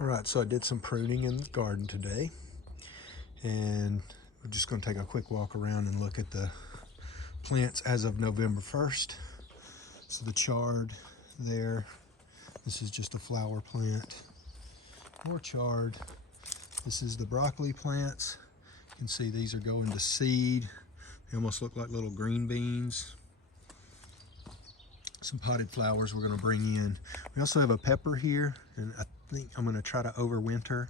All right, so I did some pruning in the garden today, and we're just going to take a quick walk around and look at the plants as of November 1st. So the chard there, this is just a flower plant. More chard. This is the broccoli plants. You can see these are going to seed. They almost look like little green beans. Some potted flowers we're going to bring in. We also have a pepper here, and I think I'm going to try to overwinter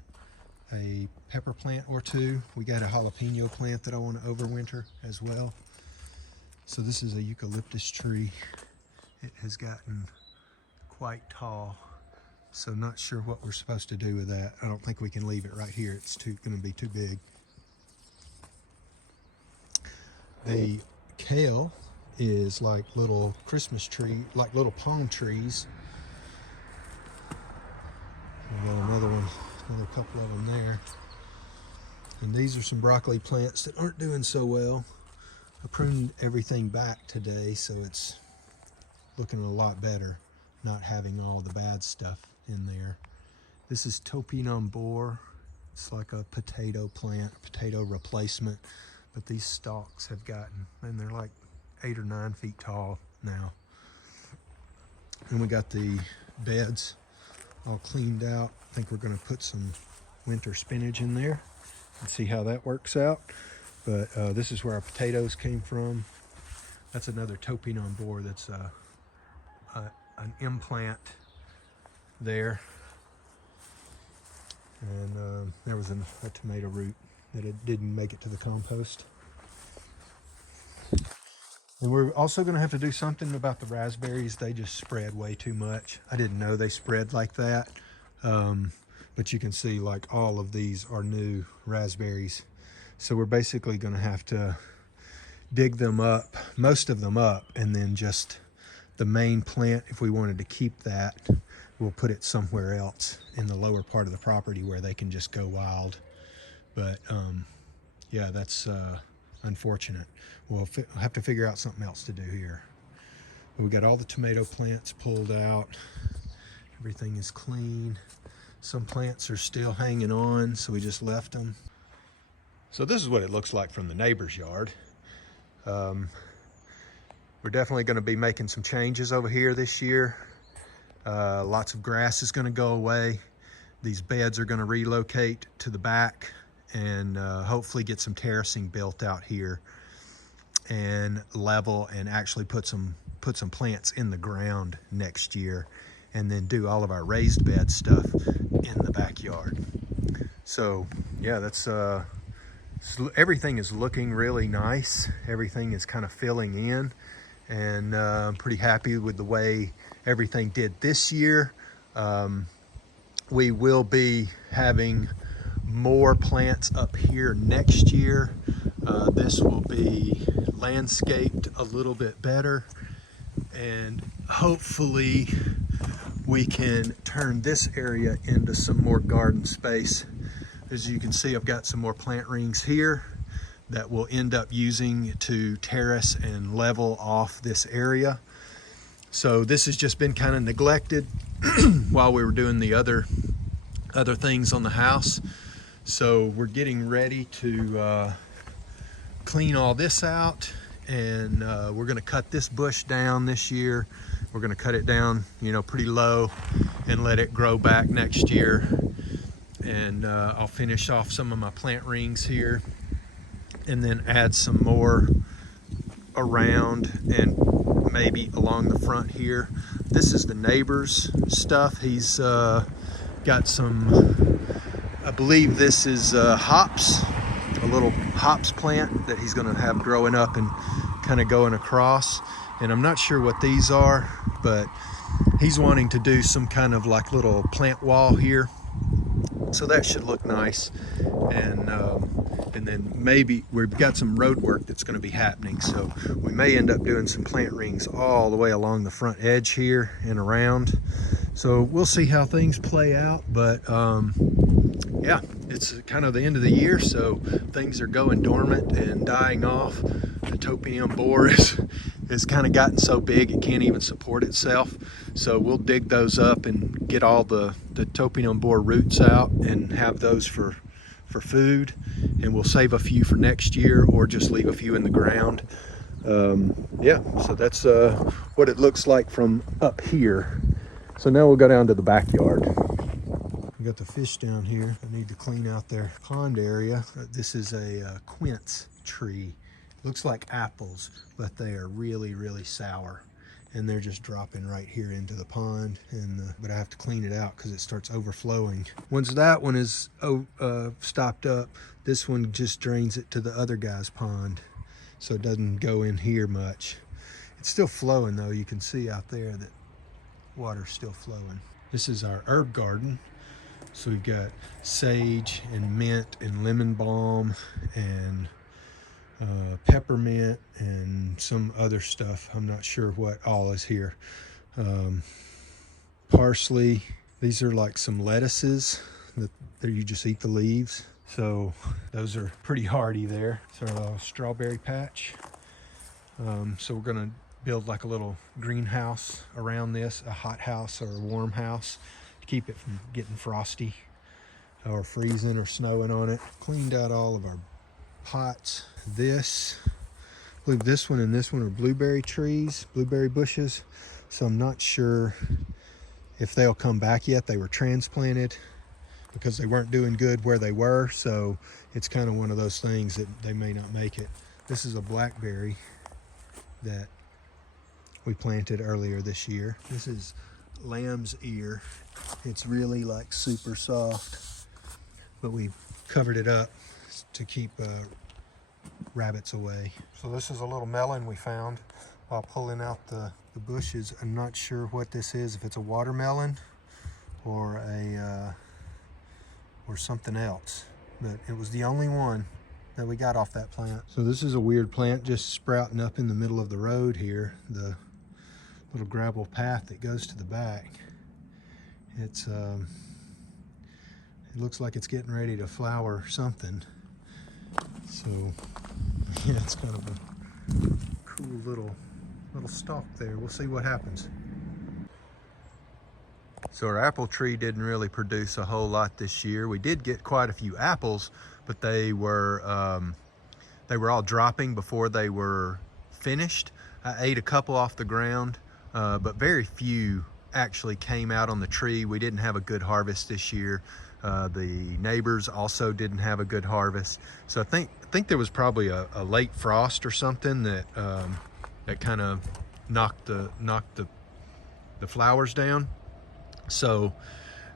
a pepper plant or two. We got a jalapeno plant that I want to overwinter as well. So this is a eucalyptus tree. It has gotten quite tall, so not sure what we're supposed to do with that. I don't think we can leave it right here. It's going to be too big. The kale is like little Christmas tree, like little palm trees. We got another couple of them there. And these are some broccoli plants that aren't doing so well. I pruned everything back today, so it's looking a lot better, not having all the bad stuff in there. This is topinum borer. It's like a potato plant, potato replacement, but these stalks have gotten, and they're like 8 or 9 feet tall now. And we got the beds all cleaned out. I think we're going to put some winter spinach in there and see how that works out. But this is where our potatoes came from. That's another topinum borer. That's an implant there. And there was a tomato root that it didn't make it to the compost. And we're also going to have to do something about the raspberries. They just spread way too much. I didn't know they spread like that. But you can see like all of these are new raspberries. So we're basically going to have to dig them up, most of them up, and then just the main plant, if we wanted to keep that, we'll put it somewhere else in the lower part of the property where they can just go wild. But yeah, that's unfortunate. We'll have to figure out something else to do here. We got all the tomato plants pulled out. Everything is clean. Some plants are still hanging on, so we just left them. So this is what it looks like from the neighbor's yard. We're definitely going to be making some changes over here this year. Lots of grass is going to go away. These beds are going to relocate to the back, and hopefully get some terracing built out here and level, and actually put some plants in the ground next year, and then do all of our raised bed stuff in the backyard. So yeah, that's everything is looking really nice. Everything is kind of filling in, and I'm pretty happy with the way everything did this year. We will be having more plants up here next year. This will be landscaped a little bit better, and hopefully we can turn this area into some more garden space. As you can see, I've got some more plant rings here that we'll end up using to terrace and level off this area. So this has just been kind of neglected while we were doing the other things on the house. So we're getting ready to clean all this out, and we're going to cut this bush down this year. We're going to cut it down, you know, pretty low, and let it grow back next year. And I'll finish off some of my plant rings here, and then add some more around and maybe along the front here. This is the neighbor's stuff. He's got some, I believe this is hops, a little hops plant that he's going to have growing up and kind of going across. And I'm not sure what these are, but he's wanting to do some kind of like little plant wall here. So that should look nice. And then maybe we've got some road work that's going to be happening, so we may end up doing some plant rings all the way along the front edge here and around. So we'll see how things play out, but yeah, it's kind of the end of the year, so things are going dormant and dying off. The topinum borer has kind of gotten so big it can't even support itself. So we'll dig those up and get all the topinambur borer roots out and have those for food, and we'll save a few for next year or just leave a few in the ground. Yeah, so that's what it looks like from up here. So now we'll go down to the backyard. We got the fish down here. I need to clean out their pond area. This is a quince tree. Looks like apples, but they are really, really sour. And they're just dropping right here into the pond. But I have to clean it out because it starts overflowing. Once that one is stopped up, this one just drains it to the other guy's pond. So it doesn't go in here much. It's still flowing though. You can see out there that water's still flowing. This is our herb garden. So we've got sage and mint and lemon balm and peppermint and some other stuff. I'm not sure what all is here. Parsley. These are like some lettuces that you just eat the leaves. So those are pretty hardy there. So our little strawberry patch. So we're gonna build like a little greenhouse around this, a hot house or a warm house to keep it from getting frosty or freezing or snowing on it. Cleaned out all of our pots. I believe this one and this one are blueberry trees, blueberry bushes. So I'm not sure if they'll come back yet. They were transplanted because they weren't doing good where they were. So it's kind of one of those things that they may not make it. This is a blackberry that we planted earlier this year. This is lamb's ear. It's really like super soft, but we covered it up to keep rabbits away. So this is a little melon we found while pulling out the bushes. I'm not sure what this is, if it's a watermelon or or something else, but it was the only one that we got off that plant. So this is a weird plant just sprouting up in the middle of the road here, the little gravel path that goes to the back. It looks like it's getting ready to flower something. So yeah, it's kind of a cool little stalk there. We'll see what happens. So our apple tree didn't really produce a whole lot this year. We did get quite a few apples, but they were all dropping before they were finished. I ate a couple off the ground, but very few actually came out on the tree. We didn't have a good harvest this year. The neighbors also didn't have a good harvest. So I think there was probably a late frost or something that that kind of knocked the flowers down. So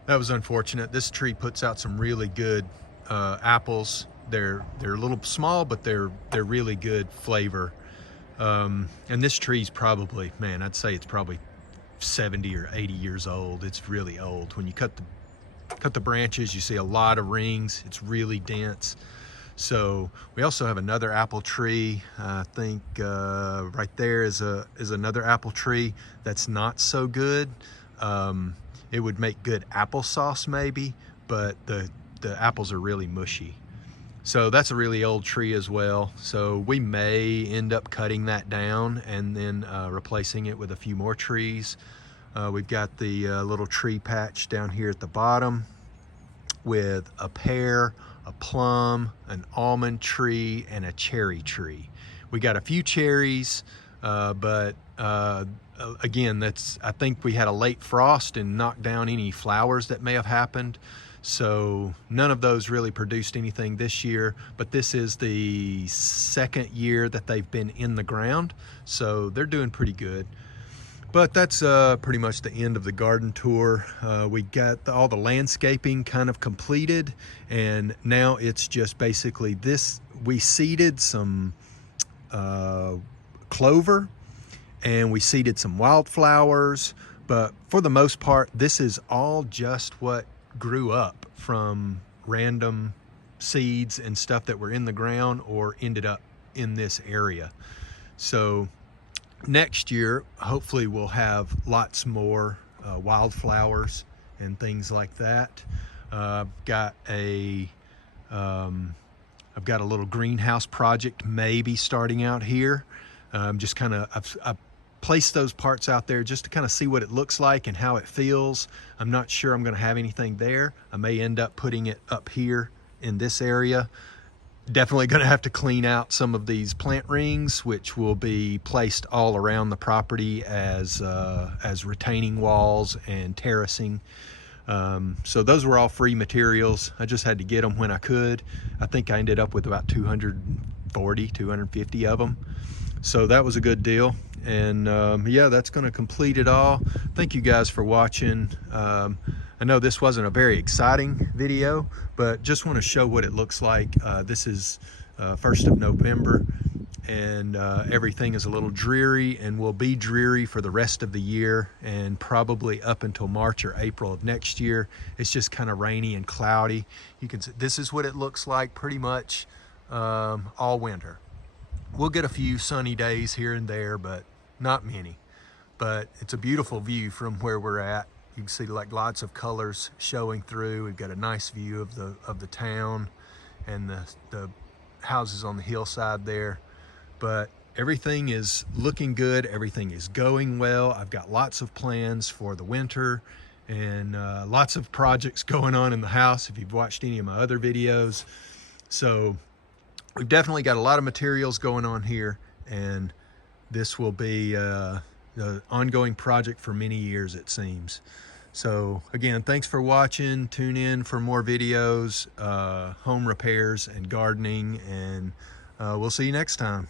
that was unfortunate. This tree puts out some really good apples. They're a little small, but they're really good flavor. And this tree's probably, man, I'd say it's probably 70 or 80 years old. It's really old. When you cut the branches, you see a lot of rings. It's really dense. So we also have another apple tree. I think right there is another apple tree that's not so good. It would make good applesauce maybe, but the apples are really mushy. So that's a really old tree as well. So we may end up cutting that down and then replacing it with a few more trees. We've got the little tree patch down here at the bottom with a pear, a plum, an almond tree, and a cherry tree. We got a few cherries, but again, I think we had a late frost and knocked down any flowers that may have happened. So none of those really produced anything this year, but this is the second year that they've been in the ground. So they're doing pretty good. But that's pretty much the end of the garden tour. We got all the landscaping kind of completed, and now it's just basically this. We seeded some clover, and we seeded some wildflowers, but for the most part, this is all just what grew up from random seeds and stuff that were in the ground or ended up in this area. So next year, hopefully we'll have lots more wildflowers and things like that. I've got a little greenhouse project maybe starting out here. Just kind of, I've placed those parts out there just to kind of see what it looks like and how it feels. I'm not sure I'm going to have anything there. I may end up putting it up here in this area. Definitely going to have to clean out some of these plant rings, which will be placed all around the property as retaining walls and terracing. So those were all free materials. I just had to get them when I could. I think I ended up with about 240, 250 of them. So that was a good deal. And yeah, that's going to complete it all. Thank you guys for watching. I know this wasn't a very exciting video, but just want to show what it looks like. This is 1st of November, and everything is a little dreary and will be dreary for the rest of the year and probably up until March or April of next year. It's just kind of rainy and cloudy. You can see this is what it looks like pretty much all winter. We'll get a few sunny days here and there, but not many. But it's a beautiful view from where we're at. You can see like lots of colors showing through. We've got a nice view of the town and the houses on the hillside there. But everything is looking good. Everything is going well. I've got lots of plans for the winter and lots of projects going on in the house if you've watched any of my other videos. So we've definitely got a lot of materials going on here, and this will be the ongoing project for many years, it seems. So again, thanks for watching. Tune in for more videos, home repairs and gardening, and we'll see you next time.